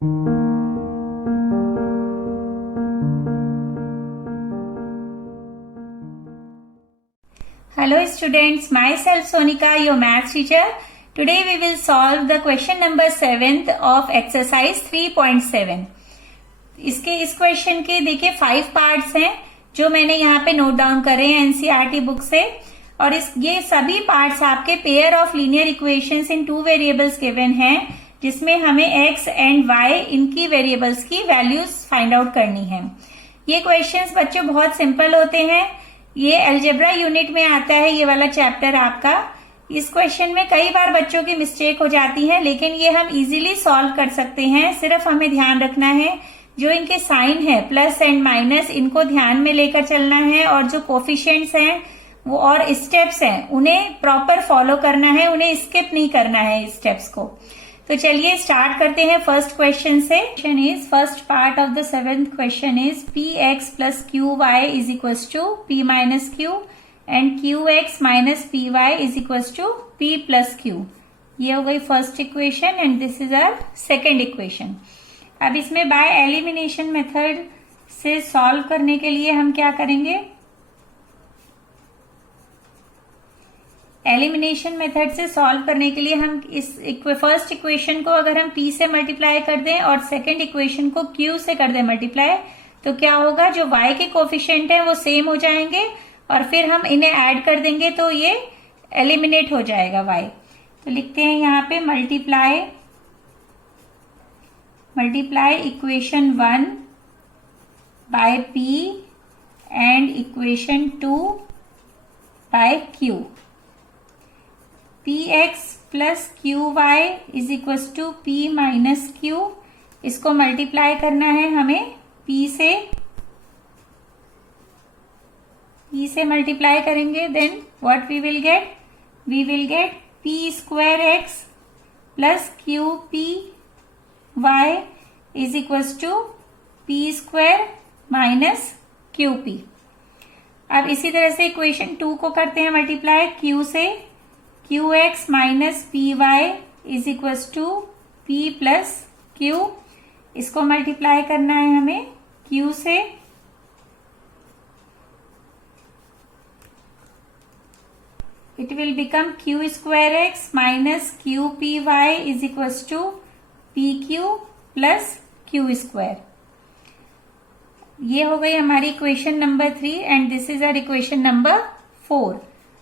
Hello students, myself Sonika, your maths teacher. Today we will solve the question number 7th of exercise 3.7. इस question के देखिए 5 parts हैं जो मैंने यहाँ पे नोट डाउन करे हैं एनसीईआरटी बुक से, और ये सभी पार्ट्स आपके pair of linear equations in 2 variables given हैं, जिसमें हमें x एंड y इनकी वेरिएबल्स की वैल्यूज फाइंड आउट करनी है। ये क्वेश्चंस बच्चों बहुत सिंपल होते हैं। ये अलजेब्रा यूनिट में आता है, ये वाला चैप्टर आपका। इस क्वेश्चन में कई बार बच्चों की मिस्टेक हो जाती है, लेकिन ये हम इजीली सॉल्व कर सकते हैं। सिर्फ हमें ध्यान रखना है जो इनके साइन है प्लस एंड माइनस, इनको ध्यान में लेकर चलना है, और जो कोफिशिएंट्स हैं वो और स्टेप्स हैं उन्हें प्रॉपर फॉलो करना है, उन्हें स्किप नहीं करना है स्टेप्स को। तो चलिए स्टार्ट करते हैं फर्स्ट क्वेश्चन से। Question is first part of the 7th question is px plus qy is equals to p minus q and qx minus py is equals to p plus q। ये हो गई first equation and this is our second equation. अब इसमें by elimination method से solve करने के लिए हम क्या करेंगे, एलिमिनेशन मेथड से सॉल्व करने के लिए हम इस फर्स्ट इक्वेशन को अगर हम p से मल्टीप्लाई कर दें और सेकंड इक्वेशन को q से कर दें मल्टीप्लाई, तो क्या होगा, जो y के कोफिशिएंट हैं वो सेम हो जाएंगे और फिर हम इन्हें ऐड कर देंगे तो ये एलिमिनेट हो जाएगा y। तो लिखते हैं यहाँ पे multiply equation 1 by p and equation 2 by q। px plus qy is equal to p minus q। इसको मल्टीप्लाई करना है हमें p से मल्टीप्लाई करेंगे, then what we will get p square x plus qp y is equal to p square minus qp। अब इसी तरह से इक्वेशन 2 को करते हैं मल्टीप्लाई q से, qx minus P Y is equal to p plus q। इसको multiply करना है हमें q से, it will become q square x minus q P Y is equal to p q plus q square. ये हो गई हमारी equation number 3 and this is our equation number 4।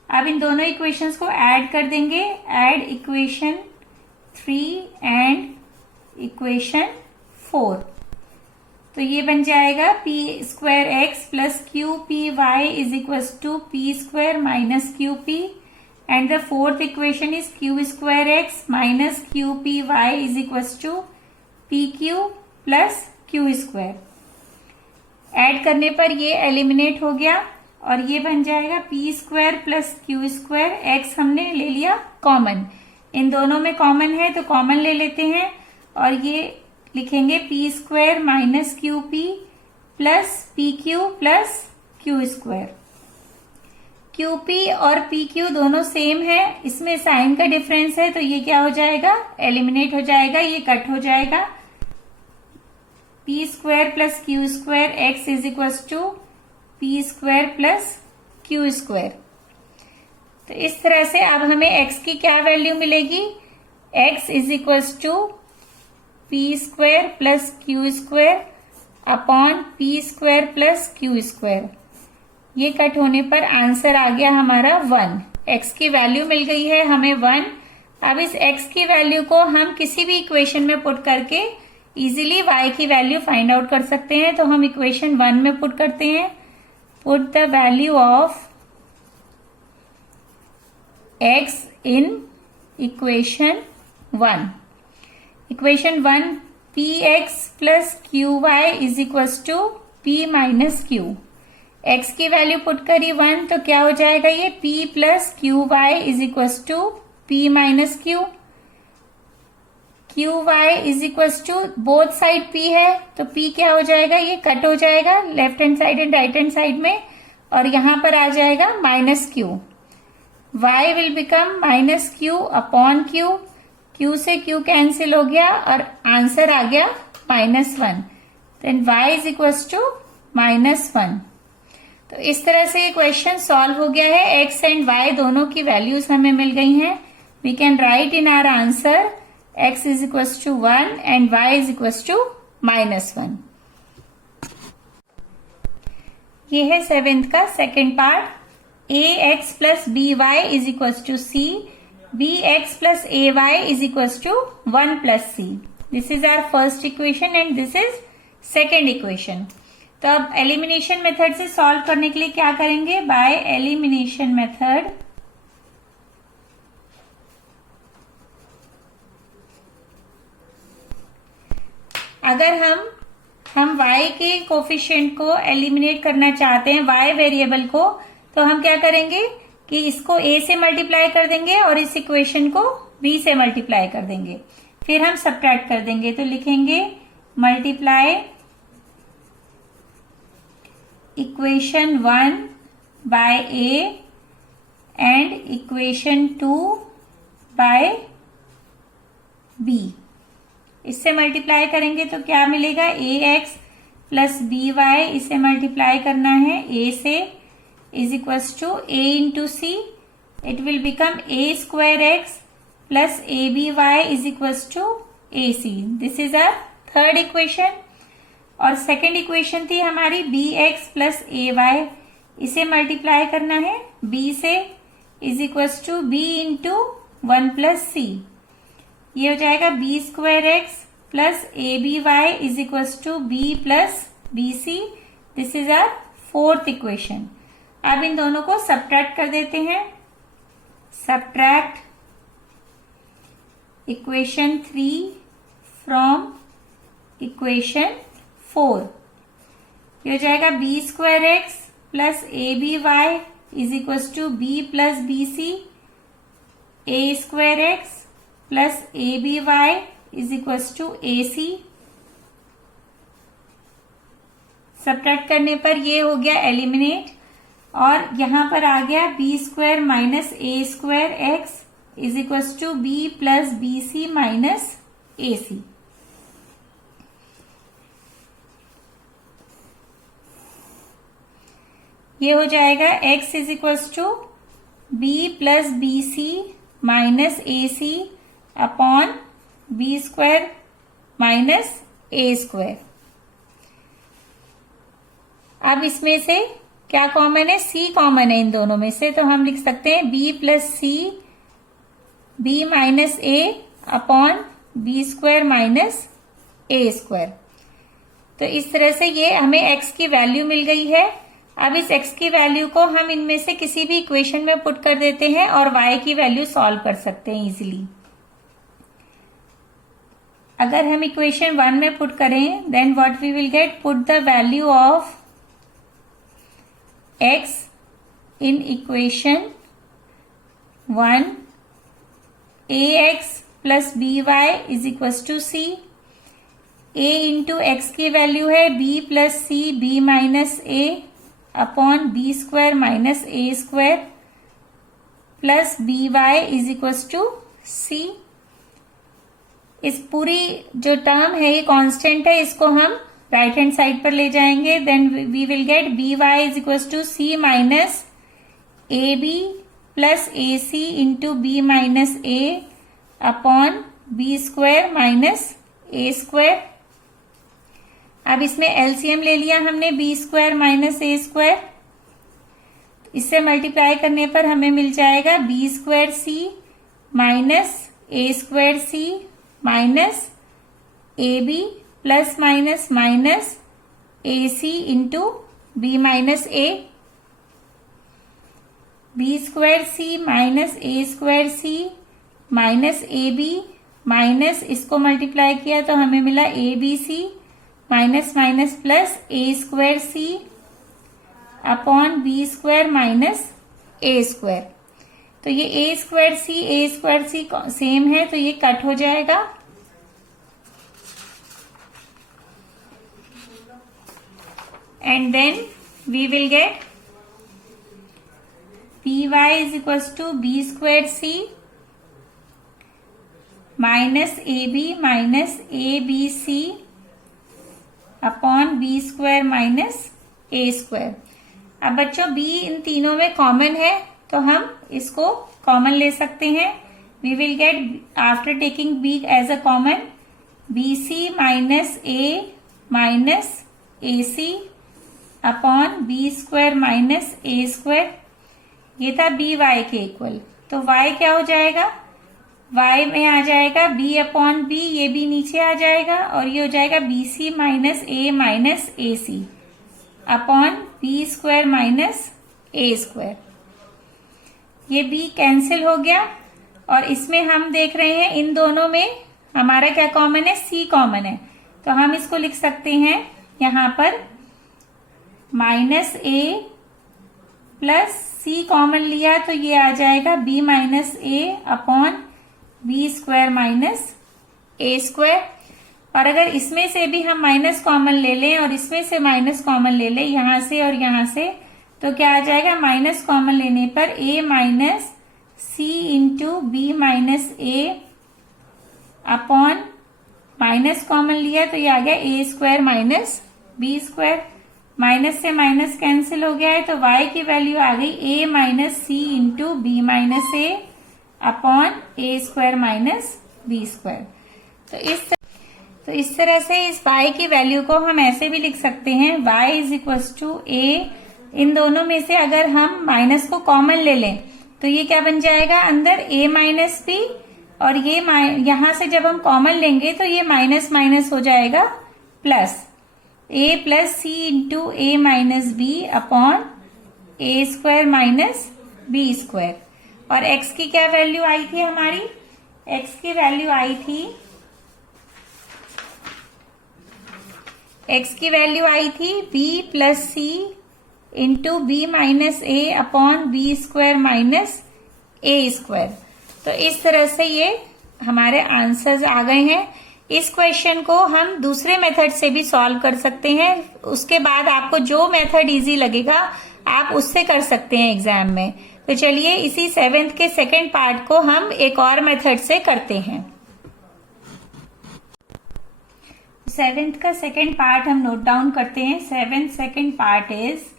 अब इन दोनों इक्वेशंस को ऐड कर देंगे, ऐड इक्वेशन 3 एंड इक्वेशन 4। तो ये बन जाएगा p square x plus Q P Y is equal to p square minus Q P, and the fourth equation is q square x minus Q P Y is equal to p Q plus Q square. Add करने पर ये eliminate हो गया और ये बन जाएगा p square plus Q square. x हमने ले लिया कॉमन, इन दोनों में कॉमन है तो कॉमन ले लेते हैं और ये लिखेंगे p square minus Q P plus P Q plus Q square. Q P और पी क्यू दोनों सेम है, इसमें साइन का डिफरेंस है तो ये क्या हो जाएगा, एलिमिनेट हो जाएगा, ये कट हो जाएगा। p square plus Q square x is equal to p square plus Q square. तो इस तरह से अब हमें x की क्या वैल्यू मिलेगी, x is equal to p square plus Q square upon p square plus Q square. ये कट होने पर आंसर आ गया हमारा 1। x की वैल्यू मिल गई है हमें 1। अब इस x की वैल्यू को हम किसी भी इक्वेशन में पुट करके इजीली y की वैल्यू फाइंड आउट कर सकते हैं। तो हम इक्वेशन 1 में पुट करते हैं, put the value of x in equation 1। Equation 1 px plus qy is equal to p minus q। x की वैल्यू पुट करी 1 तो क्या हो जाएगा, ये p plus qy is equal to p minus q। qy is equal to both side p है तो p क्या हो जाएगा, ये कट हो जाएगा left hand side and right hand side में, और यहां पर आ जाएगा minus q। y will become minus q upon q, q से q कैंसिल हो गया और आंसर आ गया -1, then y is equals to -1। तो इस तरह से ये क्वेश्चन सॉल्व हो गया है। x एंड y दोनों की वैल्यूज हमें मिल गई हैं। We can write in our answer x is equals to 1 and y is equals to -1। ये है 7th का second part. ax plus by is equals to c, bx plus ay is equals to 1 plus c। This is our first equation and this is second equation. तो अब elimination method से solve करने के लिए क्या करेंगे? Bye elimination method अगर हम y के कोफिशिएंट को एलिमिनेट करना चाहते हैं, y वेरिएबल को, तो हम क्या करेंगे कि इसको a से मल्टीप्लाई कर देंगे और इस इक्वेशन को b से मल्टीप्लाई कर देंगे, फिर हम सब्ट्रैक्ट कर देंगे। तो लिखेंगे multiply equation 1 by a and equation 2 by b। इससे मल्टीप्लाई करेंगे तो क्या मिलेगा? ax प्लस by, इसे मल्टीप्लाई करना है a से, is equals to a into C. It will become a square x plus aby is equals to ac। This is our third equation. और सेकेंड इक्वेशन थी हमारी bx प्लस ay, इसे multiply करना है b से, is equals to b into 1 plus c। ये हो जाएगा b square x plus aby is equals to b plus bc। This is our fourth equation. अब इन दोनों को सब्ट्रैक्ट कर देते हैं। Subtract equation 3 from equation 4। ये हो जाएगा b square x plus aby is equals to b plus bc, a square x plus aby is equals to ac। Subtract करने पर ये हो गया एलिमिनेट, और यहां पर आ गया B square minus A square X is equals to B plus B C minus A C. ये हो जाएगा x is equals to B plus B C minus A C upon B square minus A square. अब इसमें से क्या common है? c common है इन दोनों में से, तो हम लिख सकते हैं b plus C B minus A upon B square minus A square. तो इस तरह से ये हमें x की वैल्यू मिल गई है। अब इस x की वैल्यू को हम इनमें से किसी भी इक्वेशन में पुट कर देते हैं और y की वैल्यू सॉल्व कर सकते हैं इजीली। अगर हम इक्वेशन 1 में पुट करें, then what we will get? Put the value of x in equation 1, ax plus by is equals to c। a into x की वैल्यू है b plus C b minus a upon B square minus A square plus B Y is equals to c। इस पूरी जो term है ये constant है, इसको हम राइट हैंड साइड पर ले जाएंगे। Then we will get B Y is equals to C minus A B plus A C into B minus A upon B square minus A square. अब इसमें एलसीएम ले लिया हमने, बी स्क्वायर माइनस ए square, इससे multiply करने पर हमें मिल जाएगा B square C minus A square C minus A B plus minus minus A C into B minus A. B square C minus A square C minus A B minus इसको multiply किया तो हमें मिला A B C minus minus plus A square C upon B square minus A square. तो ये ए square सी same है तो ये कट हो जाएगा। And then we will get by is equals to b square c minus ab minus abc upon B square minus A square. अब बच्चों b इन तीनों में कॉमन है तो हम इसको कॉमन ले सकते हैं। We will get after taking b as a common bc minus ac upon B square minus A square. ये था b y के इक्वल, तो y क्या हो जाएगा, y में आ जाएगा b अपॉन b, ये भी नीचे आ जाएगा और ये हो जाएगा bc minus ac upon B square minus ए स्क्वायर। ये b कैंसिल हो गया और इसमें हम देख रहे हैं इन दोनों में हमारा क्या कॉमन है, c कॉमन है, तो हम इसको लिख सकते हैं यहां पर minus a plus c common लिया तो ये आ जाएगा b minus a upon B square minus A square. और अगर इसमें से भी हम माइनस कॉमन ले लें और इसमें से माइनस कॉमन ले लें यहां से और यहां से, तो क्या आ जाएगा, माइनस कॉमन लेने पर a minus C into B minus A upon minus common लिया तो ये आ गया A square minus B square. Minus से माइनस कैंसिल हो गया है तो y की वैल्यू आ गई a minus C into B minus A upon A square minus B square. तो इस तरह से इस y की वैल्यू को हम ऐसे भी लिख सकते हैं y is equal to a, इन दोनों में से अगर हम माइनस को कॉमन ले लें तो ये क्या बन जाएगा अंदर a माइनस बी, और ये यहां से जब हम कॉमन लेंगे तो ये माइनस माइनस हो जाएगा plus a plus C into A minus B upon A square minus B square. और x की क्या वैल्यू आई थी हमारी, x की वैल्यू आई थी b plus C into B minus A upon B square minus A square. तो इस तरह से ये हमारे आंसर्स आ गए हैं। इस क्वेश्चन को हम दूसरे मेथड से भी सॉल्व कर सकते हैं, उसके बाद आपको जो मेथड इजी लगेगा आप उससे कर सकते हैं एग्जाम में। तो चलिए इसी 7th के सेकंड पार्ट को हम एक और मेथड से करते हैं। 7th का सेकंड पार्ट हम नोट डाउन करते हैं। 7th second part is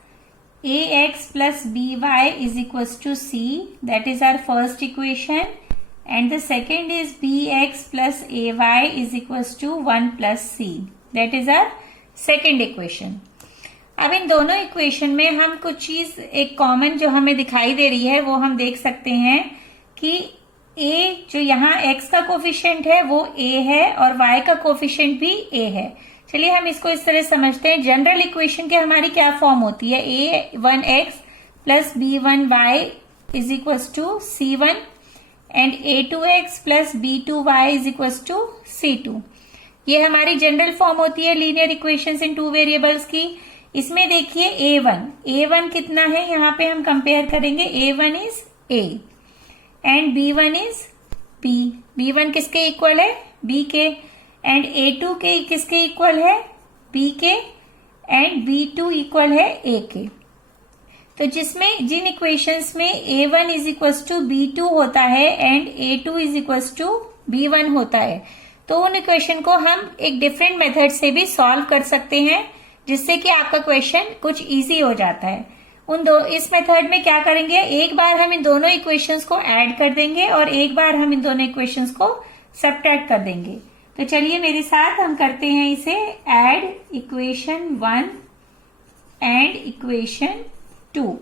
ax plus by is equals to c, that is our first equation, and the second is bx plus ay is equals to 1 plus c, that is our second equation. अब इन दोनों equation में हम कुछ चीज एक common जो हमें दिखाई दे रही है वो हम देख सकते हैं कि a जो यहाँ x का कोफिशिएंट है वो a है और y का कोफिशिएंट भी a है। चलिए हम इसको इस तरह समझते हैं। जनरल इक्वेशन की हमारी क्या फॉर्म होती है, a1x plus b1y is equal to c1 and a2x plus b2y is equal to c2। ये हमारी जनरल फॉर्म होती है linear equations in two variables की। इसमें देखिए a1 कितना है, यहाँ पे हम कंपेयर करेंगे a1 is a and b1 is b। b1 किसके इक्वल है, b के, एंड a2 के किसके इक्वल है, b के, एंड b2 इक्वल है a के। तो जिसमें जिन इक्वेशंस में a1 is equal to b2 होता है and a2 is equal to b1 होता है, तो उन इक्वेशन को हम एक डिफरेंट मेथड से भी सॉल्व कर सकते हैं, जिससे कि आपका क्वेश्चन कुछ इजी हो जाता है। इस मेथड में क्या करेंगे, एक बार हम इन दोनों इक्वेशंस को ऐड कर देंगे और एक बार हम इन दोनों इक्वेशंस को सब्ट्रैक्ट कर देंगे। तो चलिए मेरे साथ हम करते हैं इसे, ऐड इक्वेशन 1 एंड इक्वेशन 2।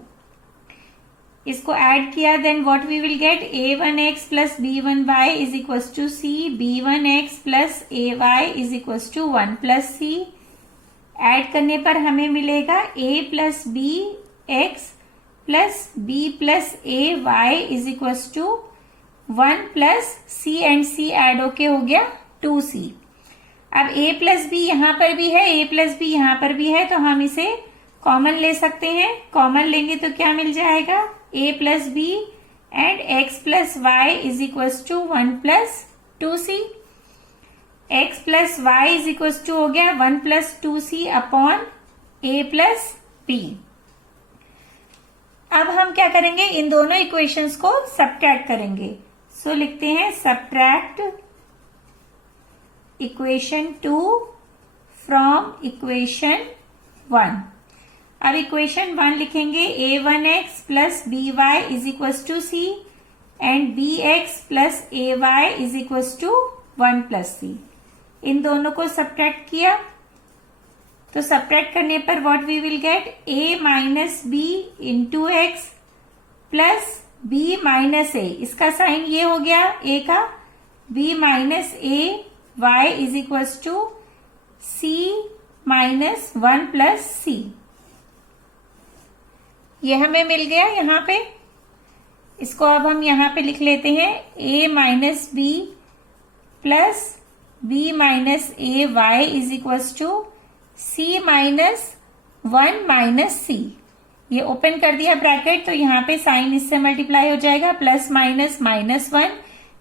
इसको ऐड किया then what we will get, a1x plus b1y is equal to c, b1x plus ay is equal to 1 plus c। Add करने पर हमें मिलेगा a plus B x plus B plus A Y is equal to 1 plus C and C add होके हो गया 2c। अब a plus B यहां पर भी है, a प्लस बी यहां पर भी है, तो हम इसे कॉमन ले सकते हैं। कॉमन लेंगे तो क्या मिल जाएगा, a plus B and x plus Y is equal to 1 plus 2c। x plus Y is equal to हो गया 1 plus 2c upon a plus b। अब हम क्या करेंगे, इन दोनों इक्वेशंस को सब्ट्रैक्ट करेंगे। सो लिखते हैं सब्ट्रैक्ट इक्वेशन 2 फ्रॉम इक्वेशन 1। अब इक्वेशन 1 लिखेंगे a1x plus by is equal to c and bx plus ay is equal to 1 plus c। इन दोनों को सब्ट्रैक्ट किया तो सब्ट्रैक्ट करने पर what we will get a minus B into x plus b minus a। इसका sign ये हो गया a का, b minus a y is equal to c minus 1 plus c। ये हमें मिल गया यहाँ पे। इसको अब हम यहाँ पे लिख लेते हैं a minus B plus b minus a y is equal to c minus 1 minus c। ये ओपन कर दिया ब्रैकेट तो यहाँ पे साइन इससे मल्टीप्लाई हो जाएगा, plus minus minus 1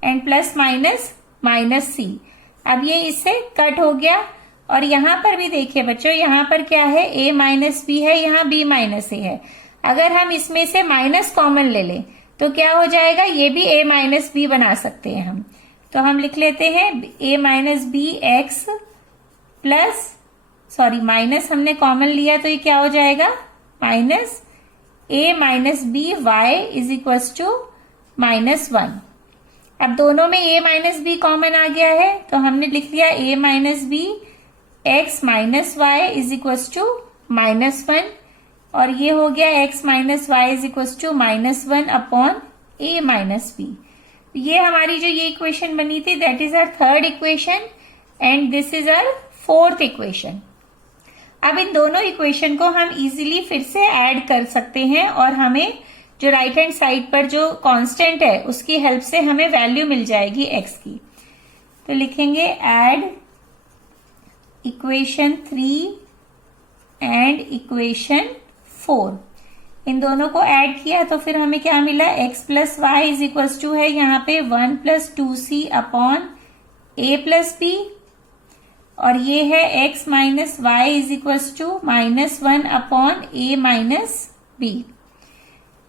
and plus minus minus c। अब ये इससे कट हो गया और यहाँ पर भी देखिए बच्चों, यहाँ पर क्या है a माइनस बी है, यहाँ b माइनस a है। अगर हम इसमें से माइनस कॉमन ले लें तो क्या हो जाएगा, ये भी a माइनस बी बना सकते हैं हम। तो हम लिख लेते हैं a minus B x plus, sorry minus हमने कॉमन लिया तो ये क्या हो जाएगा, minus a minus B Y is equal to minus 1। अब दोनों में a माइनस बी कॉमन आ गया है तो हमने लिख लिया a minus B X minus Y is equal to minus 1 और ये हो गया x minus Y is equal to minus 1 upon a minus B. ये हमारी जो ये इक्वेशन बनी थी that is our third equation and this is our fourth equation. अब इन दोनों इक्वेशन को हम इजीली फिर से ऐड कर सकते हैं और हमें जो राइट हैंड साइड पर जो कांस्टेंट है उसकी हेल्प से हमें वैल्यू मिल जाएगी x की। तो लिखेंगे ऐड इक्वेशन 3 एंड इक्वेशन 4। इन दोनों को ऐड किया तो फिर हमें क्या मिला, x plus Y is equal to है यहाँ पे 1 plus 2c upon a plus B और ये है x minus Y is equal to minus 1 upon a minus B.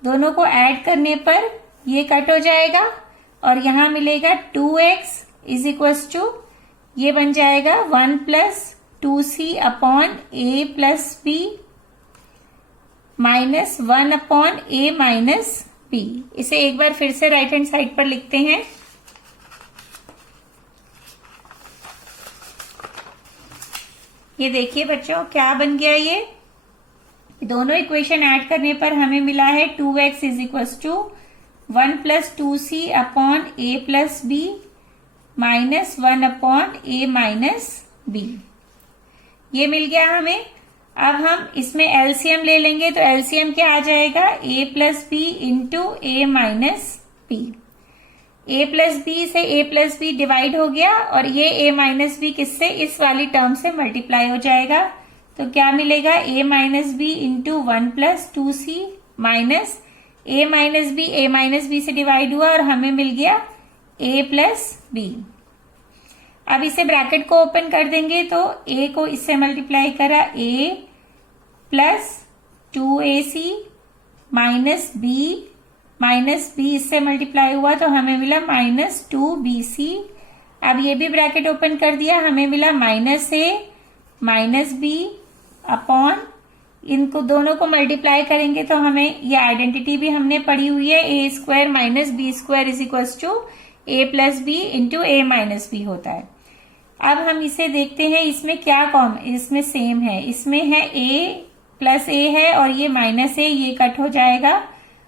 दोनों को ऐड करने पर ये कट हो जाएगा और यहाँ मिलेगा 2x इज इक्वल टू ये बन जाएगा 1 plus 2c upon a plus b minus 1 upon a minus b. इसे एक बार फिर से राइट हैंड साइड पर लिखते हैं। ये देखिए बच्चों क्या बन गया, ये दोनों इक्वेशन ऐड करने पर हमें मिला है 2x is equal to 1 plus 2c upon a plus b minus 1 upon a minus B. ये मिल गया हमें। अब हम इसमें एलसीएम ले लेंगे तो एलसीएम क्या आ जाएगा, a plus B into a minus b. a plus b से a प्लस बी डिवाइड हो गया और ये a माइनस बी किससे, इस वाली टर्म से मल्टीप्लाई हो जाएगा। तो क्या मिलेगा, a minus B into 1 plus 2c minus a minus b से डिवाइड हुआ और हमें मिल गया a प्लस बी। अब इसे ब्रैकेट को ओपन कर देंगे तो a को इससे मल्टीप्लाई करा a plus 2ac minus b इससे मल्टीप्लाई हुआ तो हमें मिला माइनस 2bc। अब ये भी ब्रैकेट ओपन कर दिया, हमें मिला minus a minus b upon, इनको दोनों को मल्टीप्लाई करेंगे तो हमें ये आइडेंटिटी भी हमने पढ़ी हुई है, a square minus B square is equal to a plus B into a minus b होता है। अब हम इसे देखते हैं इसमें क्या इसमें सेम है, इसमें है a प्लस a है और ये माइनस a, ये कट हो जाएगा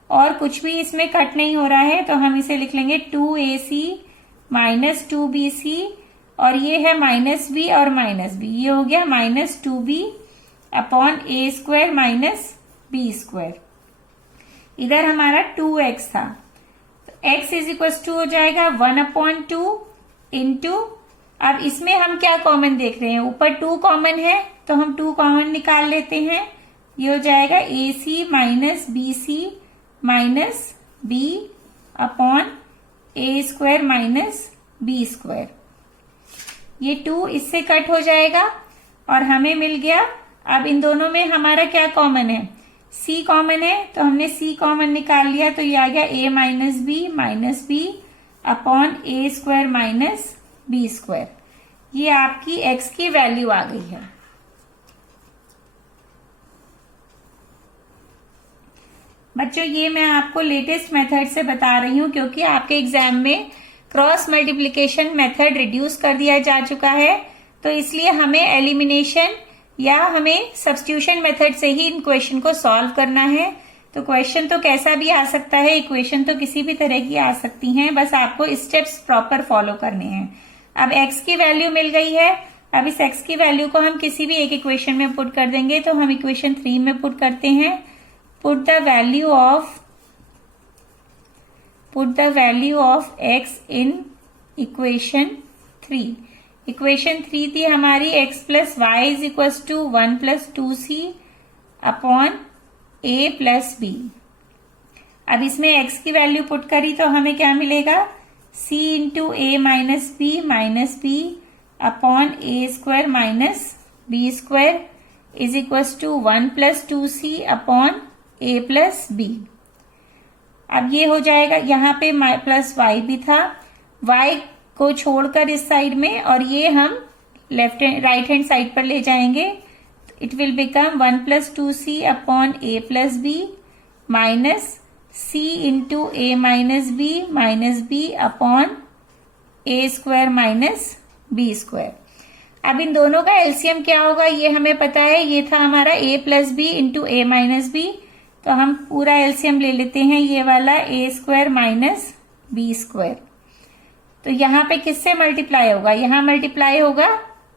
और कुछ भी इसमें कट नहीं हो रहा है तो हम इसे लिख लेंगे 2ac माइनस 2bc और ये है माइनस b और माइनस b, ये हो गया minus 2b upon a square minus b square. इधर हमारा 2x था तो x इज इक्वल टू हो जाएगा 1 अपॉन 2 इंटू, अब इसमें हम क्या कॉमन देख रहे हैं, ऊपर 2 कॉमन है तो हम 2 कॉमन निकाल लेते हैं। ये हो जाएगा ac minus bc minus b upon a square minus b square. ये 2 इससे कट हो जाएगा और हमें मिल गया। अब इन दोनों में हमारा क्या कॉमन है, c कॉमन है तो हमने c कॉमन निकाल लिया तो ये आ गया a minus b upon a square minus b square. ये आपकी x की वैल्यू आ गई है। बच्चों ये मैं आपको लेटेस्ट मेथड से बता रही हूँ, क्योंकि आपके एग्जाम में क्रॉस मल्टीप्लिकेशन मेथड रिड्यूस कर दिया जा चुका है, तो इसलिए हमें एलिमिनेशन या हमें सब्स्टिट्यूशन मेथड से ही इन क्वेश्चन को सॉल्व करना है। तो क्वेश्चन तो कैसा भी आ सकता है, इक्वेशन तो किसी भी तरह की आ सकती हैं, बस आपको स्टेप्स प्रॉपर फॉलो करने हैं। अब x की वैल्यू मिल गई है, अब इस x की वैल्यू को हम किसी भी एक इक्वेशन में पुट कर देंगे। तो हम इक्वेशन 3 में पुट करते हैं। Put the value of x in equation 3। Equation 3 थी हमारी x plus Y is equal to 1 plus 2c upon a plus b। अब इसमें x की वैल्यू पुट करी तो हमें क्या मिलेगा, c into A minus B upon A square minus B square is equal to 1 plus 2c upon a plus b। अब ये हो जाएगा, यहाँ पे प्लस y भी था, y को छोड़कर इस साइड में, और ये हम राइट हैंड साइड पर ले जाएंगे। It will become 1 plus 2c upon a plus b minus c into A minus B upon A square minus B square. अब इन दोनों का एलसीएम क्या होगा ये हमें पता है, ये था हमारा a plus B into A minus b. तो हम पूरा एलसीएम ले लेते हैं, ये वाला a square minus B square. तो यहाँ पे किससे मल्टीप्लाई होगा, यहाँ मल्टीप्लाई होगा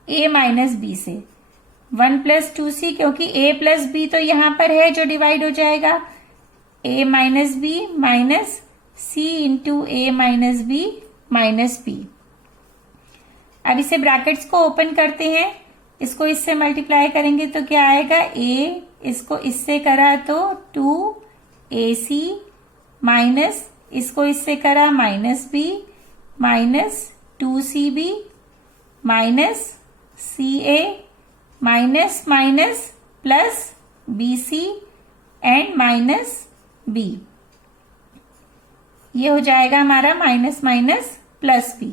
a माइनस बी से। 1 प्लस 2c, क्योंकि a प्लस बी तो यहाँ पर है जो डिवाइड हो जाएगा, a minus b minus c into A minus b minus b. अब इसे ब्रैकेट्स को ओपन करते हैं, इसको इससे मल्टीप्लाई करेंगे तो क्या आएगा, a इसको इससे करा तो 2ac माइनस इसको इससे करा minus b minus 2cb minus ca minus minus plus bc and minus b। ये हो जाएगा हमारा minus minus plus b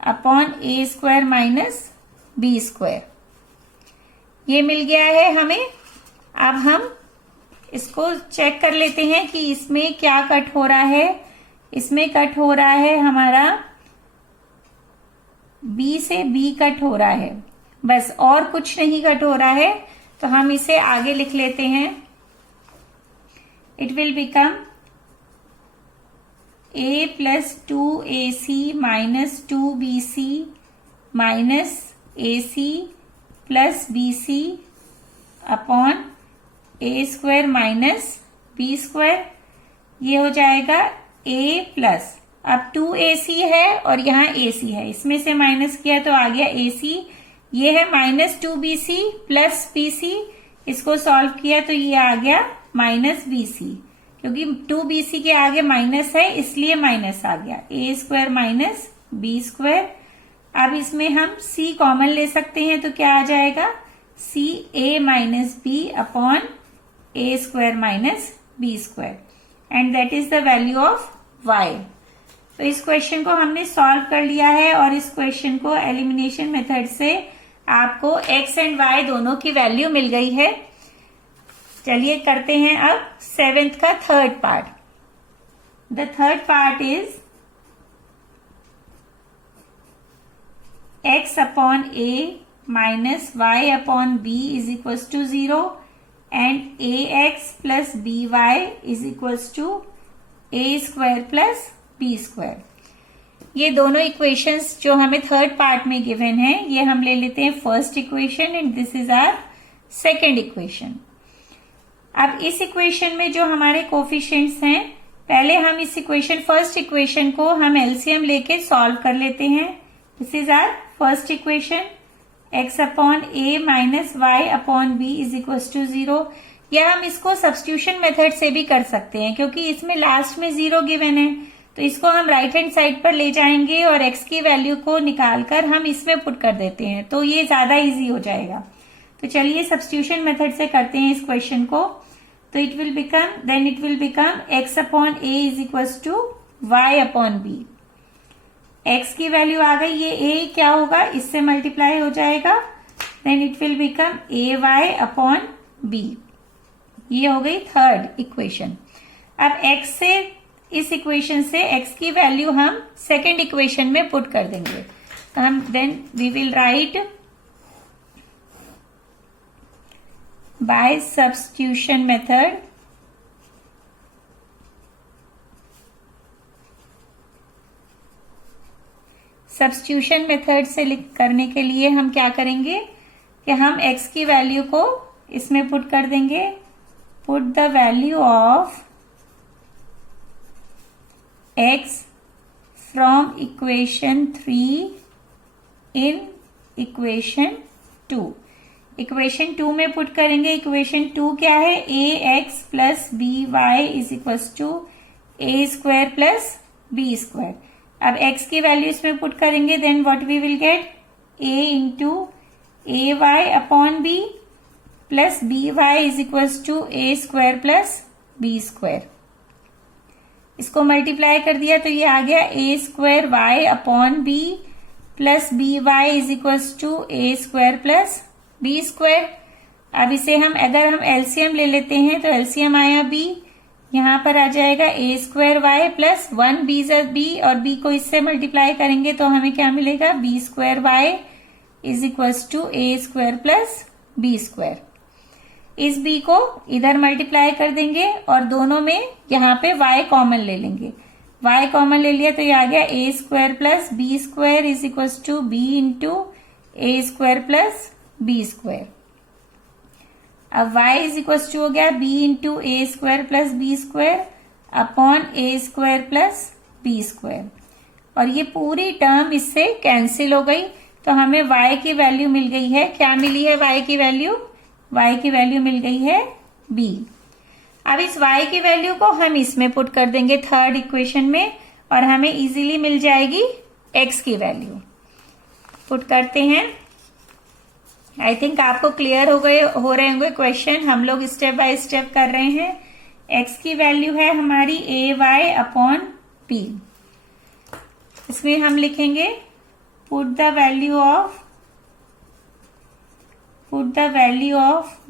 upon ए स्क्वायर माइनस बी स्क्वायर। ये मिल गया है हमें। अब हम इसको चेक कर लेते हैं कि इसमें क्या कट हो रहा है। इसमें कट हो रहा है हमारा b से b कट हो रहा है, बस और कुछ नहीं कट हो रहा है। तो हम इसे आगे लिख लेते हैं। It will become a plus 2ac minus 2bc minus ac plus bc upon A square minus B square. ये हो जाएगा a प्लस, अब 2ac है और यहाँ ac है, इसमें से माइनस किया तो आ गया ac। ये है माइनस 2bc प्लस bc, इसको सॉल्व किया तो ये आ गया माइनस bc, क्योंकि 2bc के आगे माइनस है इसलिए माइनस आ गया, a square minus B square. अब इसमें हम c कॉमन ले सकते हैं तो क्या आ जाएगा, c a minus B upon A square minus B square and that is the value of y। तो इस क्वेश्चन को हमने सॉल्व कर लिया है और इस क्वेश्चन को एलिमिनेशन मेथड से आपको x एंड y दोनों की वैल्यू मिल गई है। चलिए करते हैं अब 7th का third part. The third part is x upon a minus y upon b is equal to 0 and ax plus by is equal to a square plus b square. ये दोनों इक्वेशंस जो हमें थर्ड पार्ट में given है, ये हम ले लेते हैं first equation and this is our second equation. अब इस इक्वेशन में जो हमारे कोफिशिएंट्स हैं, पहले हम इस इक्वेशन फर्स्ट इक्वेशन को हम एलसीएम लेके सॉल्व कर लेते हैं। This is our first equation, x upon a minus y upon b is equal to 0। या हम इसको सब्स्टिट्यूशन मेथड से भी कर सकते हैं, क्योंकि इसमें लास्ट में 0 गिवन है, तो इसको हम राइट हैंड साइड पर ले जाएंगे और x की वैल्यू को निकालकर हम इसमें पुट कर देते हैं, तो ये ज्यादा इजी हो जाएगा। तो चलिए सब्स्टिट्यूशन मेथड से करते हैं इस क्वेश्चन को। तो it will become x upon a is equal to y upon b। x की वैल्यू आ गई, ये a क्या होगा, इससे मल्टीप्लाई हो जाएगा, then it will become ay upon b। ये हो गई थर्ड इक्वेशन। अब x से, इस इक्वेशन से x की वैल्यू हम सेकेंड इक्वेशन में पुट कर देंगे। तो हम then we will write by substitution method, substitution method से करने के लिए हम क्या करेंगे कि हम x की वैल्यू को इसमें पुट कर देंगे। Put the value of x from equation 3 in equation 2। Equation 2 में पुट करेंगे। इक्वेशन 2 क्या है? ax plus B Y is equal to A square plus B square. अब x की वैल्यू इसमें पुट करेंगे, then what we will get? a into a y upon B plus B Y is equal to A square plus B square. इसको multiply कर दिया तो ये आ गया A square Y upon B plus B Y is equal to A square plus B square. अब इसे हम, अगर हम एलसीएम ले लेते हैं तो एलसीएम आया बी, यहां पर आ जाएगा A square Y plus 1 B B, और बी को इससे मल्टीप्लाई करेंगे तो हमें क्या मिलेगा? B square Y is equal to A square plus B square. इस b को इधर मल्टीप्लाई कर देंगे और दोनों में यहाँ पे y कॉमन ले लेंगे। y कॉमन ले लिया तो ये आ गया a square plus B square is equal to b into A square plus B square. अब y इज इक्वल टू हो गया b into A square plus B square upon A square plus B square, और ये पूरी term इससे cancel हो गई तो हमें y की वैल्यू मिल गई है। क्या मिली है y की वैल्यू? y की वैल्यू मिल गई है b। अब इस y की वैल्यू को हम इसमें पुट कर देंगे थर्ड इक्वेशन में, और हमें इजीली मिल जाएगी x की वैल्यू। पुट करते हैं। आई थिंक आपको क्लियर हो रहे होंगे क्वेश्चन। हम लोग स्टेप बाय स्टेप कर रहे हैं। x की वैल्यू है हमारी ए वाई अपॉन p। इसमें हम लिखेंगे put the value of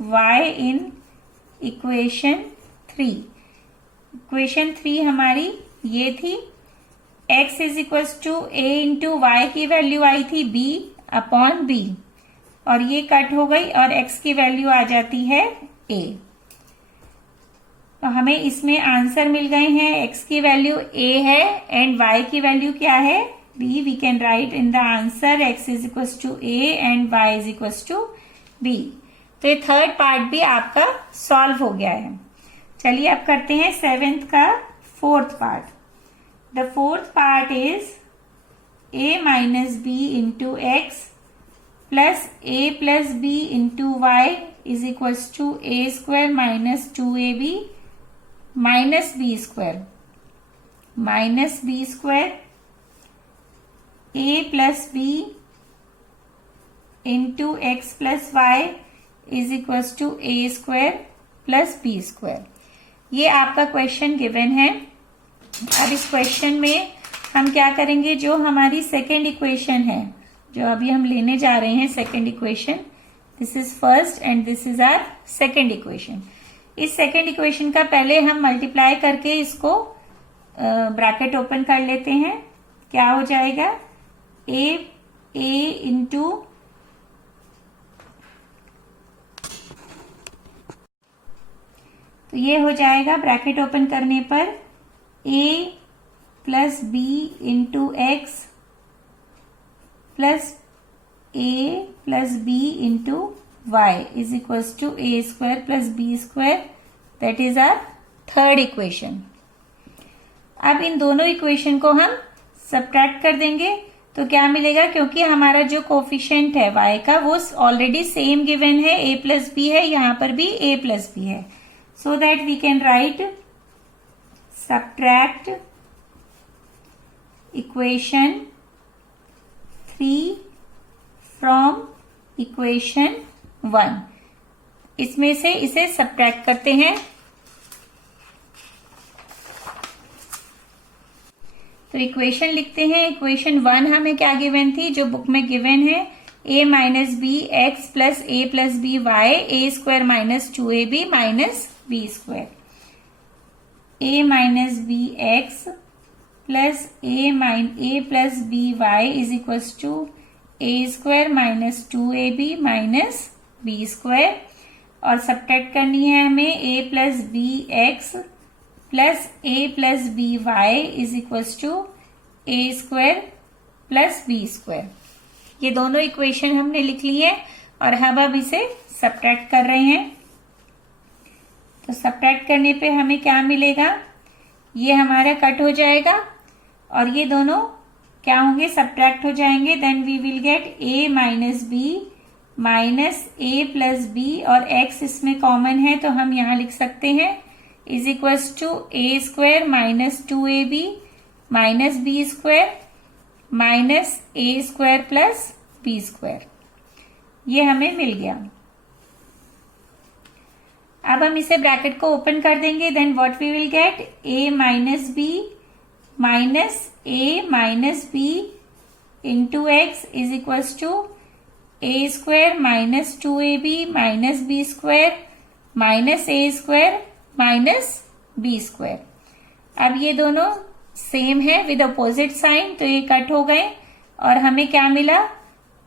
y in equation 3। Equation 3 हमारी ये थी। x is equal to a into y की वैल्यू आई थी b अपॉन b, और ये कट हो गई और x की वैल्यू आ जाती है a। तो हमें इसमें आंसर मिल गए हैं। x की वैल्यू a है एंड y की वैल्यू क्या है? b। We can write in the answer x is equal to a and y is equal to b। तो ये थर्ड पार्ट भी आपका सॉल्व हो गया है। चलिए अब करते हैं सेवेंथ का fourth part. The fourth part is a minus B into x plus a plus B into y is equal to A square minus 2ab minus B square a plus B into x plus Y is equal to A square plus B square. ये आपका question given है। अब इस question में हम क्या करेंगे? जो हमारी सेकेंड इक्वेशन है, जो अभी हम लेने जा रहे हैं second equation, this is first and this is our second equation. इस सेकेंड इक्वेशन का पहले हम मल्टीप्लाई करके इसको ब्रैकेट ओपन कर लेते हैं। क्या हो जाएगा? a इंटू तो ये हो जाएगा ब्रैकेट ओपन करने पर a plus B into x plus a plus B into y is equal to A square plus B square. That is our third equation. अब इन दोनों इक्वेशन को हम सब्ट्रैक्ट कर देंगे तो क्या मिलेगा? क्योंकि हमारा जो कोफिशिएंट है y का वो ऑलरेडी सेम गिवन है, a प्लस बी है, यहां पर भी a प्लस बी है। So that we can write subtract equation 3 from equation 1। इसमें से इसे सब्ट्रैक्ट करते हैं। तो इक्वेशन लिखते हैं। इक्वेशन 1 हमें क्या गिवन थी? जो बुक में गिवन है a minus B x plus a plus B Y A square minus 2ab minus B square, A minus B x plus A plus B Y is equal to A square minus 2ab minus B square, और subtract करनी है हमें A plus B x plus A plus B Y is equal to A square plus B square. ये दोनों equation हमने लिख ली है और अब इसे सब्ट्रैक्ट कर रहे हैं। तो सब्ट्रैक्ट करने पे हमें क्या मिलेगा, ये हमारा कट हो जाएगा और ये दोनों क्या होंगे, सब्ट्रैक्ट हो जाएंगे। Then we will get a minus b minus a plus B, और x इसमें कॉमन है तो हम यहां लिख सकते हैं is equal to A square minus 2ab minus B square minus A square plus B square. ये हमें मिल गया। अब हम इसे ब्रैकेट को ओपन कर देंगे। Then what we will get, a minus b minus a minus B into x is equal to A square minus 2ab minus B square minus A square minus B square. अब ये दोनों same है with opposite sign, तो ये cut हो गए और हमें क्या मिला,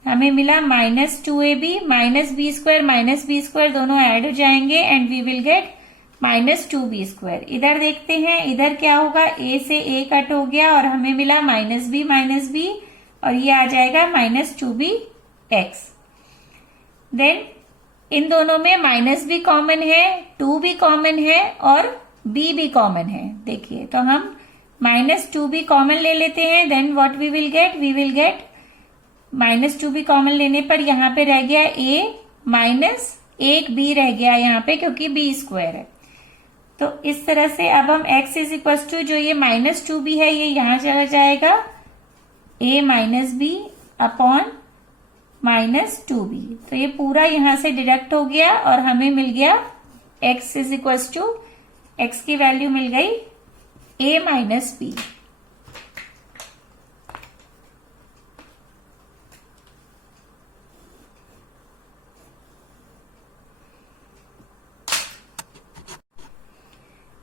हमें मिला minus 2ab minus B square दोनों ऐड हो जाएंगे and we will get minus 2b square. इधर देखते हैं, इधर क्या होगा, a से a कट हो गया और हमें मिला माइनस बी और ये आ जाएगा minus 2b x. Then in दोनों में माइनस भी कॉमन है, 2 भी कॉमन है और b भी कॉमन है। देखिए तो हम माइनस 2b कॉमन ले लेते हैं। Then what we will get minus 2b common लेने पर यहाँ पे रह गया a माइनस एक b रह गया यहाँ पे क्योंकि b स्क्वायर है। तो इस तरह से अब हम x इज इक्वल टू जो ये माइनस 2b है ये यहाँ चला जाएगा a minus B upon minus 2b। तो ये पूरा यहां से डिडक्ट हो गया और हमें मिल गया x is equal to x की वैल्यू मिल गई a माइनस बी।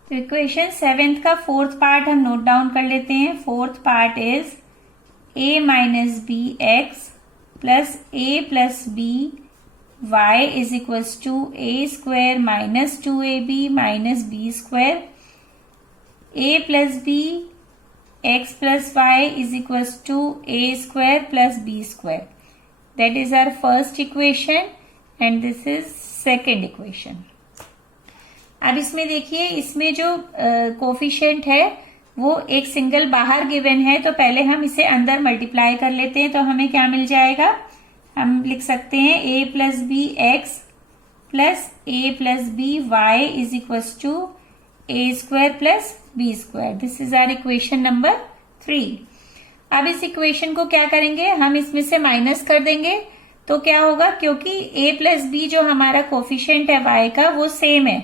तो इक्वेशन 7th का फोर्थ पार्ट हम नोट डाउन कर लेते हैं। Fourth part is a minus B x plus a plus B Y is equal to A square minus 2ab minus B square, a plus B x plus Y is equal to A square plus B square. That is our first equation and this is second equation. अब इसमें देखिए, इसमें जो coefficient है वो एक single बाहर given है, तो पहले हम इसे अंदर मल्टीप्लाई कर लेते हैं। तो हमें क्या मिल जाएगा, हम लिख सकते हैं a plus B x plus a plus B Y is equal to A square plus B square. This is our equation number 3। अब इस इक्वेशन को क्या करेंगे, हम इसमें से माइनस कर देंगे। तो क्या होगा, क्योंकि a प्लस बी जो हमारा कोफिशिएंट है y का वो सेम है,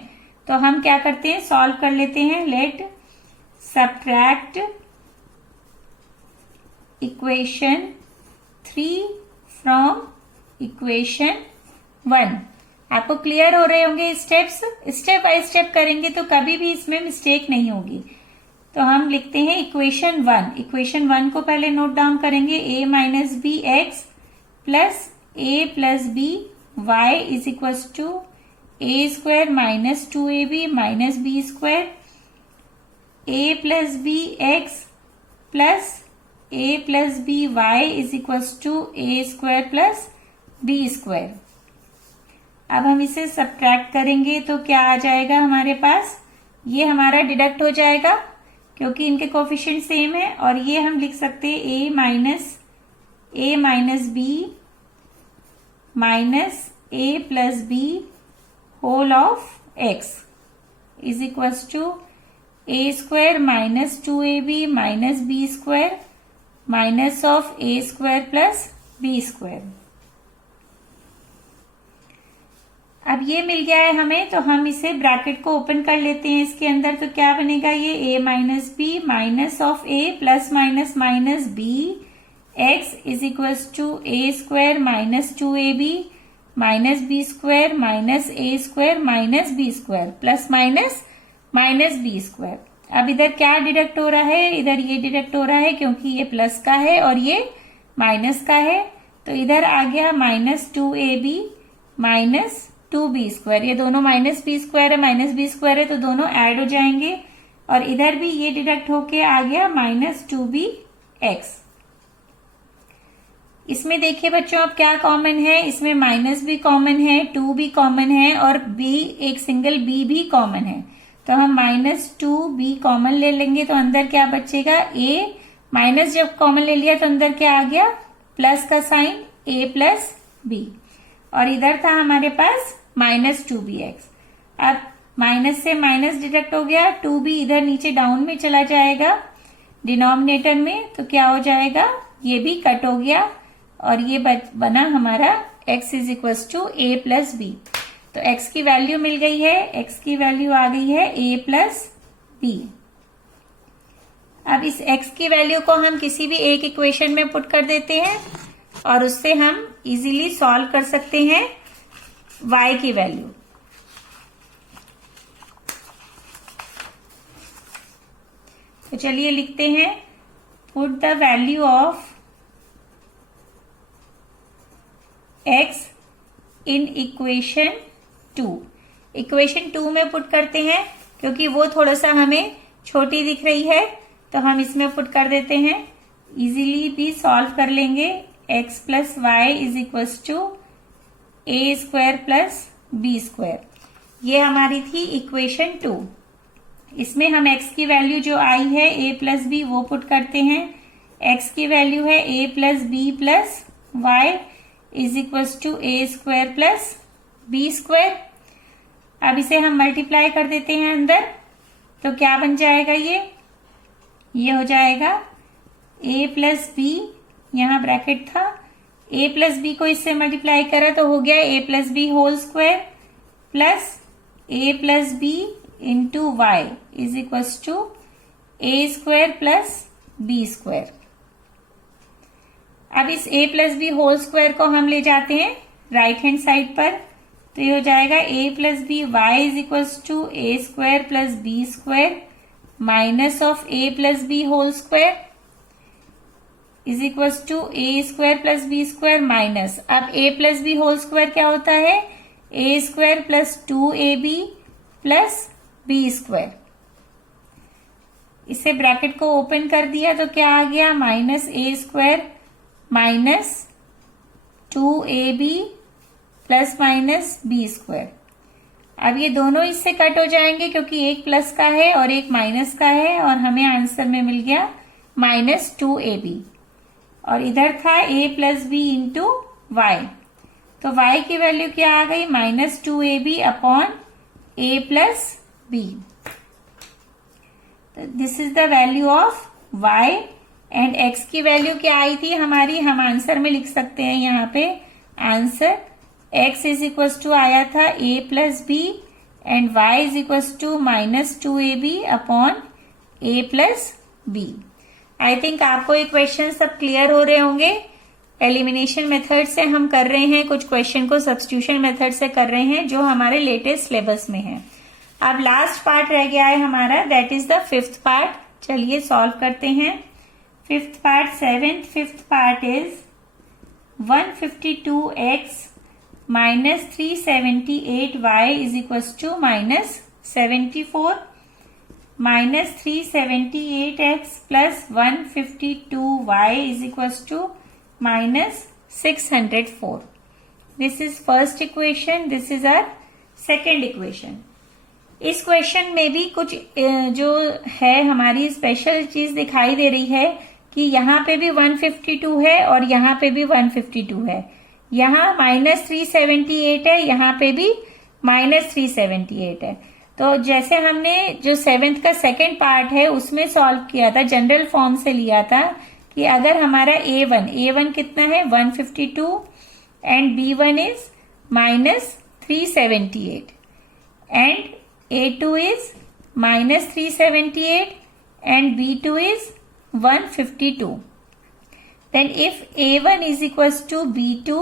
तो हम क्या करते हैं, सॉल्व कर लेते हैं। Let subtract equation 3 from equation 1। आपको क्लियर हो रहे होंगे स्टेप्स, स्टेप बाय स्टेप करेंगे तो कभी भी इसमें मिस्टेक नहीं होगी। तो हम लिखते हैं इक्वेशन 1। इक्वेशन 1 को पहले नोट डाउन करेंगे, a minus B x plus a plus B Y is equal to A square minus 2ab minus B square, a plus B x plus a plus B Y is equal to A square plus B square. अब हम इसे subtract करेंगे तो क्या आ जाएगा हमारे पास, ये हमारा डिडक्ट हो जाएगा क्योंकि इनके कोफिशिएंट सेम है, और ये हम लिख सकते हैं a minus b minus a plus b whole of x is equal to a square minus 2ab minus B square minus of a square plus B square. अब ये मिल गया है हमें, तो हम इसे ब्रैकेट को ओपन कर लेते हैं। इसके अंदर तो क्या बनेगा, ये a minus b minus of a plus minus minus B x is equal to A square minus 2ab minus B square minus A square minus B square plus minus minus B square. अब इधर क्या deduct हो रहा है, इधर ये deduct हो रहा है क्योंकि ये प्लस का है और ये माइनस का है, तो इधर आ गया minus 2ab minus 2b square. ये दोनों माइनस बी स्क्वायर है माइनस बी स्क्वायर है तो दोनों ऐड हो जाएंगे, और इधर भी ये डिडक्ट होके आ गया माइनस 2bx। इसमें देखिए बच्चों अब क्या कॉमन है, इसमें माइनस भी कॉमन है, 2 भी कॉमन है और b एक सिंगल b भी कॉमन है, तो हम माइनस 2b कॉमन ले लेंगे तो अंदर क्या बचेगा a, माइनस जब कॉमन ले लिया तो अंदर क्या आ गया प्लस का साइन a प्लस b, और इधर था हमारे पास माइनस 2bx। अब माइनस से माइनस डिडक्ट हो गया, 2b इधर नीचे डाउन में चला जाएगा डिनोमिनेटर में, तो क्या हो जाएगा ये भी कट हो गया और ये बना हमारा x is equal to a plus b. तो x की वैल्यू मिल गई है, x की वैल्यू आ गई है a प्लस बी। अब इस x की वैल्यू को हम किसी भी एक इक्वेशन में पुट कर देते हैं और उससे हम इजीली सॉल्व कर सकते हैं y की वैल्यू। तो चलिए लिखते हैं, put the value of x in equation 2। Equation 2 में पुट करते हैं क्योंकि वो थोड़ा सा हमें छोटी दिख रही है, तो हम इसमें पुट कर देते हैं, इजीली भी सॉल्व कर लेंगे। x plus Y is equal to A square plus B square, ये हमारी थी इक्वेशन 2। इसमें हम x की वैल्यू जो आई है a प्लस बी वो पुट करते हैं। x की वैल्यू है a plus B plus Y is equal to A square plus B square. अब इसे हम मल्टीप्लाई कर देते हैं अंदर, तो क्या बन जाएगा ये हो जाएगा a प्लस बी, यहाँ ब्रैकेट था, a प्लस बी को इससे मल्टीप्लाई करा तो हो गया a plus b whole square plus a plus B into y is equal to A square plus B square. अब इस a plus b whole square को हम ले जाते हैं राइट हैंड साइड पर, तो ये हो जाएगा a plus B Y is equal to A square plus B square minus of a plus b whole square is equal to A square plus B square minus, अब a plus b whole square क्या होता है a square plus 2ab plus B square. इसे bracket को open कर दिया तो क्या आ गया minus a square minus 2ab plus minus B square. अब ये दोनों इससे कट हो जाएंगे क्योंकि एक प्लस का है और एक माइनस का है, और हमें आंसर में मिल गया माइनस 2ab, और इधर था a plus B into y, तो y की वैल्यू क्या आ गई minus 2ab upon a plus B. This is the value of y and x की वैल्यू क्या आई थी हमारी, हम आंसर में लिख सकते हैं यहाँ पे answer x is equal to आया था a plus B and y is equal to minus 2ab upon a plus B. I think आपको ये क्वेश्चन सब क्लियर हो रहे होंगे। एलिमिनेशन मेथड से हम कर रहे हैं, कुछ क्वेश्चन को सब्स्टिट्यूशन मेथड से कर रहे हैं जो हमारे लेटेस्ट सिलेबस में है। अब लास्ट पार्ट रह गया है हमारा, that is the fifth part. चलिए सॉल्व करते हैं। Fifth part, seventh fifth part is 152x minus 378y is equal to minus 74 minus 378x plus 152y is equal to minus 604। This is first equation, this is our second equation. इस question में भी कुछ जो है हमारी special चीज दिखाई दे रही है कि यहाँ पे भी 152 है और यहाँ पे भी 152 है, यहाँ माइनस 378 है, यहाँ पे भी माइनस 378 है। तो जैसे हमने जो सेवेंथ का सेकेंड पार्ट है उसमें सॉल्व किया था, जनरल फॉर्म से लिया था कि अगर हमारा A1 कितना है 152 and B1 is minus 378 and A2 is minus 378 and B2 is 152. Then if A1 is equals to B2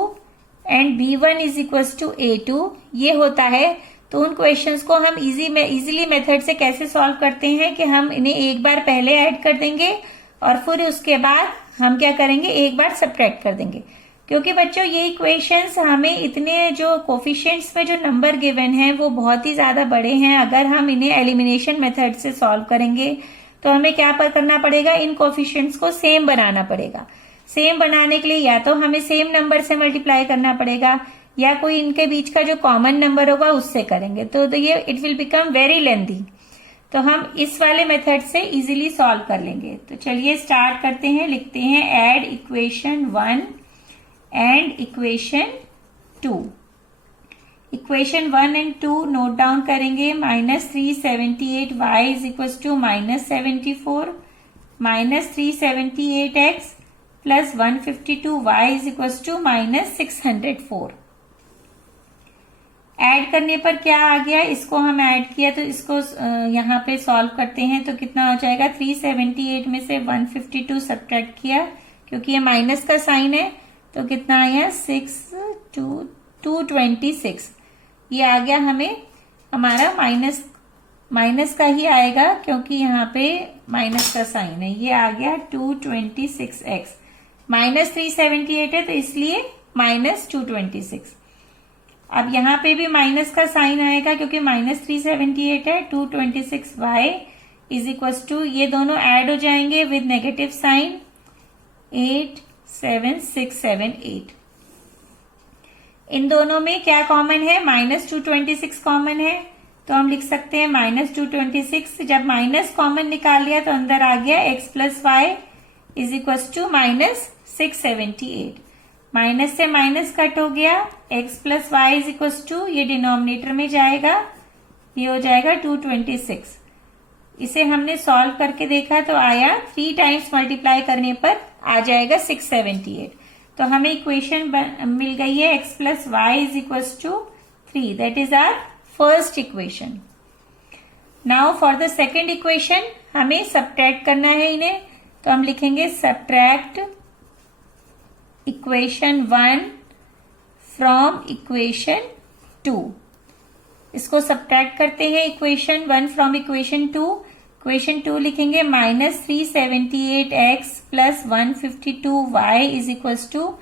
and B1 is equal to A2 ये होता है। तो उन क्वेश्चंस को हम इजीली मेथड से कैसे सॉल्व करते हैं कि हम इन्हें एक बार पहले ऐड कर देंगे और फिर उसके बाद हम क्या करेंगे, एक बार सब्ट्रैक्ट कर देंगे। क्योंकि बच्चों ये इक्वेशंस हमें इतने जो कोफिशिएंट्स में जो नंबर गिवन है वो बहुत ही ज्यादा बड़े हैं। अगर हम इन्हें एलिमिनेशन मेथड से सॉल्व करेंगे तो हमें क्या करना पड़ेगा, इन कोफिशिएंट्स को सेम बनाना पड़ेगा। सेम बनाने के लिए या तो हमें सेम नंबर से मल्टीप्लाई करना पड़ेगा या कोई इनके बीच का जो कॉमन नंबर होगा उससे करेंगे। तो ये it will become very lengthy. तो हम इस वाले मेथड से इजीली सॉल्व कर लेंगे। तो चलिए स्टार्ट करते हैं। लिखते हैं add equation 1 and equation 2। Equation 1 and 2 note down करेंगे। -378y is equal to -74, -378x plus 152y is equal to -604। Add करने पर क्या आ गया, इसको हम ऐड किया तो इसको यहाँ पे सॉल्व करते हैं तो कितना हो जाएगा, 378 में से 152 सब्ट्रैक्ट किया क्योंकि ये माइनस का साइन है तो कितना आया 226। ये आ गया हमें, हमारा माइनस का ही आएगा क्योंकि यहाँ पे माइनस का साइन है। ये आ गया 226x, -378 है तो इसलिए -226। अब यहाँ पे भी माइनस का साइन आएगा क्योंकि -378 है। 226y इज इक्वल टू, ये दोनों ऐड हो जाएंगे विद नेगेटिव साइन, 87678। इन दोनों में क्या कॉमन है, -226 कॉमन है तो हम लिख सकते हैं -226। जब माइनस कॉमन निकाल लिया तो अंदर आ गया x plus Y is equal to -678। Minus से माइनस कट हो गया, x plus Y is equal to, ये डिनोमिनेटर में जाएगा, ये हो जाएगा 226। इसे हमने सॉल्व करके देखा तो आया 3 टाइम्स मल्टीप्लाई करने पर आ जाएगा 678। तो हमें इक्वेशन मिल गई है x plus Y is equal to 3, that is our first equation. Now for the second equation हमें सब्ट्रैक्ट करना है इन्हें, तो हम लिखेंगे सब्ट्रैक्ट इक्वेशन 1 फ्रॉम इक्वेशन 2। इसको सब्ट्रैक्ट करते हैं इक्वेशन 1 फ्रॉम इक्वेशन 2। इक्वेशन 2 लिखेंगे -378x plus 152y is equal to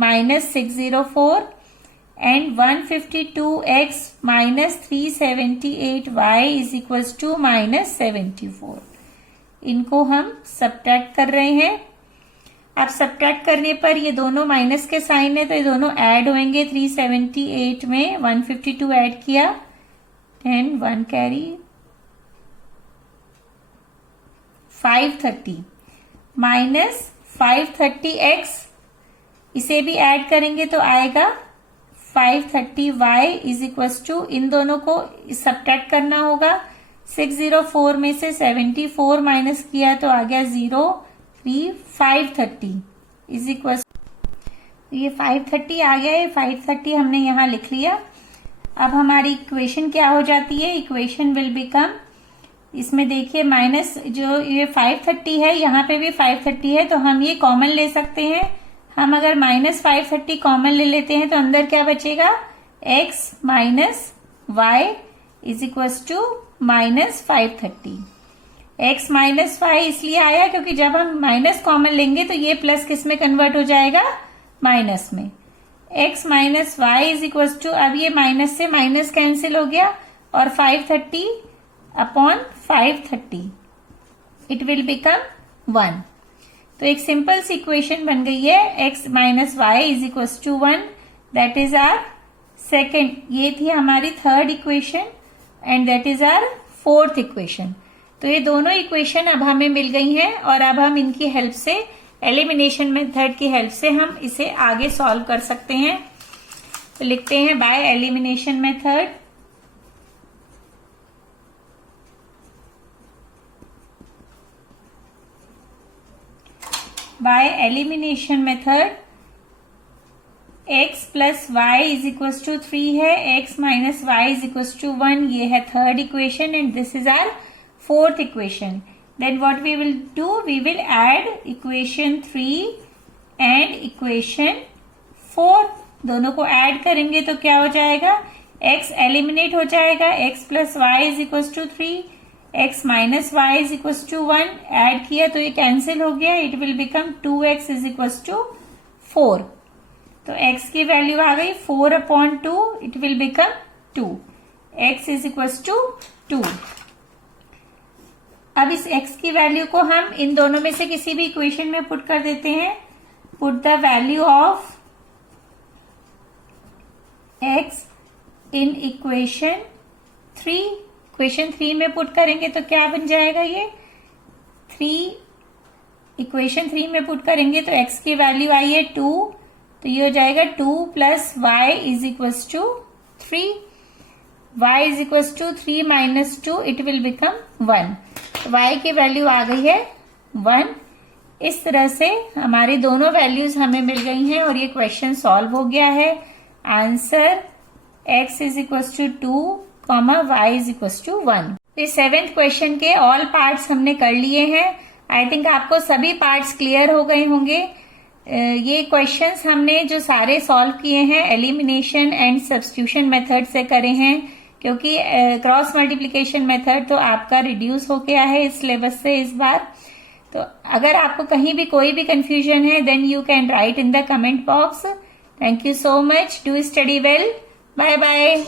-604 and 152x minus 378y is equal to -74। इनको हम सब्ट्रैक्ट कर रहे हैं। अब सब्ट्रैक्ट करने पर ये दोनों माइनस के साइन है तो ये दोनों ऐड होंगे। 378 में 152 ऐड किया, 10 1 कैरी, 530 माइनस 530x, इसे भी ऐड करेंगे तो आएगा 530y इज इक्वल टू, इन दोनों को सब्ट्रैक्ट करना होगा। 604 में से 74 माइनस किया तो आ गया 0, 530 इज इक्वल, ये 530 आ गया, ये 530 हमने यहां लिख लिया। अब हमारी इक्वेशन क्या हो जाती है, इक्वेशन विल बिकम, इसमें देखिए माइनस जो ये 530 है, यहाँ पे भी 530 है तो हम ये कॉमन ले सकते हैं। हम अगर -530 कॉमन ले लेते हैं तो अंदर क्या बचेगा, x minus Y is equal to -530। x minus y इसलिए आया क्योंकि जब हम माइनस कॉमन लेंगे तो ये प्लस किस में कन्वर्ट हो जाएगा, माइनस में। x minus Y is equal to, अब ये माइनस से माइनस कैंसिल हो गया और 530 अपॉन 530 इट विल बिकम 1। तो एक सिंपल सी इक्वेशन बन गई है, x minus Y is equal to 1, that is our second. ये थी हमारी third equation and that is our fourth equation. तो ये दोनों इक्वेशन अब हमें मिल गई हैं और अब हम इनकी हेल्प से, एलिमिनेशन मेथड की हेल्प से हम इसे आगे सॉल्व कर सकते हैं। तो लिखते हैं by elimination method, by elimination method x plus Y is equal to 3 है, x minus Y is equal to 1, ये है third equation and this is our fourth equation. Then what we will do, we will add equation 3 and equation 4 दोनों को add करेंगे तो क्या हो जाएगा, x एलिमिनेट हो जाएगा, x plus Y is equal to 3, x minus Y is equal to 1, add किया तो ये कैंसिल हो गया, it will become 2x is equal to 4। तो x की वैल्यू आ गई 4/2, it will become 2, x is equal to 2। अब इस x की वैल्यू को हम इन दोनों में से किसी भी इक्वेशन में पुट कर देते हैं। Put the value of x in equation 3, equation 3 में पुट करेंगे तो क्या बन जाएगा, ये 3 इक्वेशन 3 में पुट करेंगे तो x की वैल्यू आई है 2, तो ये हो जाएगा 2 plus Y is equal to 3, y is equal to 3 minus 2, it will become 1। तो y की वैल्यू आ गई है 1। इस तरह से हमारी दोनों वैल्यूज हमें मिल गई हैं और ये क्वेश्चन सॉल्व हो गया है। Answer x is equal to 2, y is equal to 1। इस 7th क्वेश्चन के ऑल पार्ट्स हमने कर लिए हैं। आई थिंक आपको सभी पार्ट्स क्लियर हो गए होंगे। ये क्वेश्चंस हमने जो सारे सॉल्व किए हैं एलिमिनेशन एंड सब्स्टिट्यूशन मेथड से करे हैं, क्योंकि क्रॉस मल्टीप्लिकेशन मेथड तो आपका रिड्यूस हो गया है इस सिलेबस से इस बार। तो अगर आपको कहीं भी कोई भी कंफ्यूजन है then you can write in the comment box. Thank you so much, do study well, bye bye.